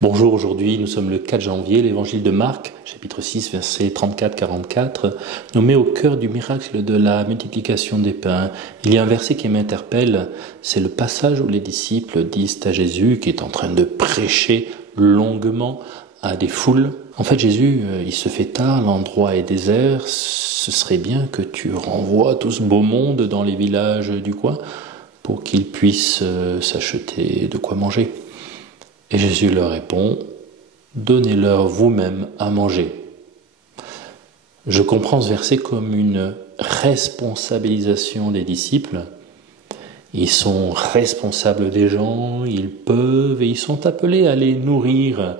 Bonjour, aujourd'hui nous sommes le 4 janvier, l'évangile de Marc, chapitre 6, versets 34-44, nous met au cœur du miracle de la multiplication des pains. Il y a un verset qui m'interpelle, c'est le passage où les disciples disent à Jésus, qui est en train de prêcher longuement à des foules. En fait, Jésus, il se fait tard, l'endroit est désert, ce serait bien que tu renvoies tout ce beau monde dans les villages du coin pour qu'ils puissent s'acheter de quoi manger. Et Jésus leur répond, « Donnez-leur vous-même à manger. » Je comprends ce verset comme une responsabilisation des disciples. Ils sont responsables des gens, ils peuvent et ils sont appelés à les nourrir,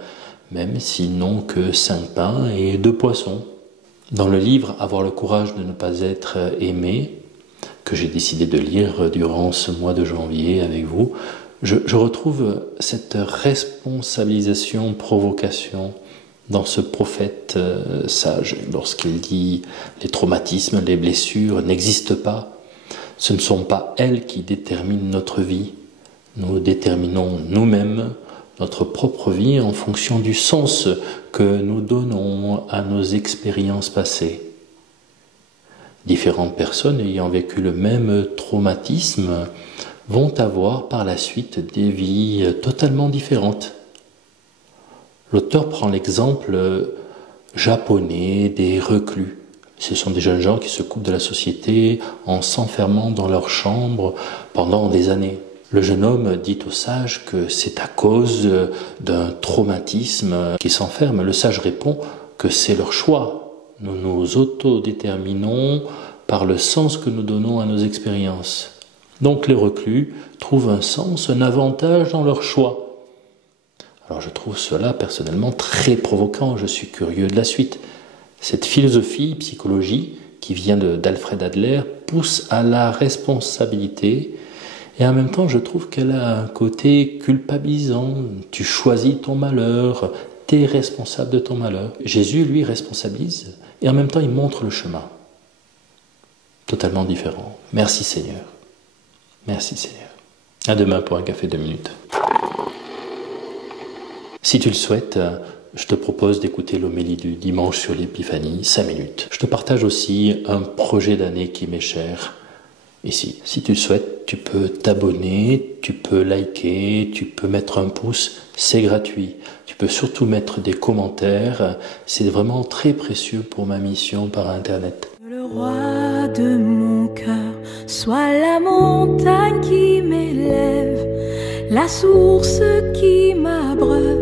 même s'ils n'ont que 5 pains et 2 poissons. Dans le livre « Avoir le courage de ne pas être aimé », que j'ai décidé de lire durant ce mois de janvier avec vous, je retrouve cette responsabilisation, provocation dans ce prophète sage, lorsqu'il dit « les traumatismes, les blessures n'existent pas, ce ne sont pas elles qui déterminent notre vie, nous déterminons nous-mêmes notre propre vie en fonction du sens que nous donnons à nos expériences passées. » Différentes personnes ayant vécu le même traumatisme vont avoir par la suite des vies totalement différentes. L'auteur prend l'exemple japonais des reclus. Ce sont des jeunes gens qui se coupent de la société en s'enfermant dans leur chambre pendant des années. Le jeune homme dit au sage que c'est à cause d'un traumatisme qu'ils s'enferment. Le sage répond que c'est leur choix. Nous nous autodéterminons par le sens que nous donnons à nos expériences. Donc les reclus trouvent un sens, un avantage dans leur choix. Alors je trouve cela personnellement très provoquant, je suis curieux de la suite. Cette philosophie, psychologie, qui vient d'Alfred Adler, pousse à la responsabilité et en même temps je trouve qu'elle a un côté culpabilisant. Tu choisis ton malheur, tu es responsable de ton malheur. Jésus, lui, responsabilise et en même temps il montre le chemin. Totalement différent. Merci Seigneur. Merci Seigneur. À demain pour un café 2 minutes. Si tu le souhaites, je te propose d'écouter l'homélie du dimanche sur l'Épiphanie, 5 minutes. Je te partage aussi un projet d'année qui m'est cher. Ici, si tu le souhaites, tu peux t'abonner, tu peux liker, tu peux mettre un pouce, c'est gratuit. Tu peux surtout mettre des commentaires, c'est vraiment très précieux pour ma mission par Internet. Le roi de mon cœur soit la montagne qui m'élève, la source qui m'abreuve.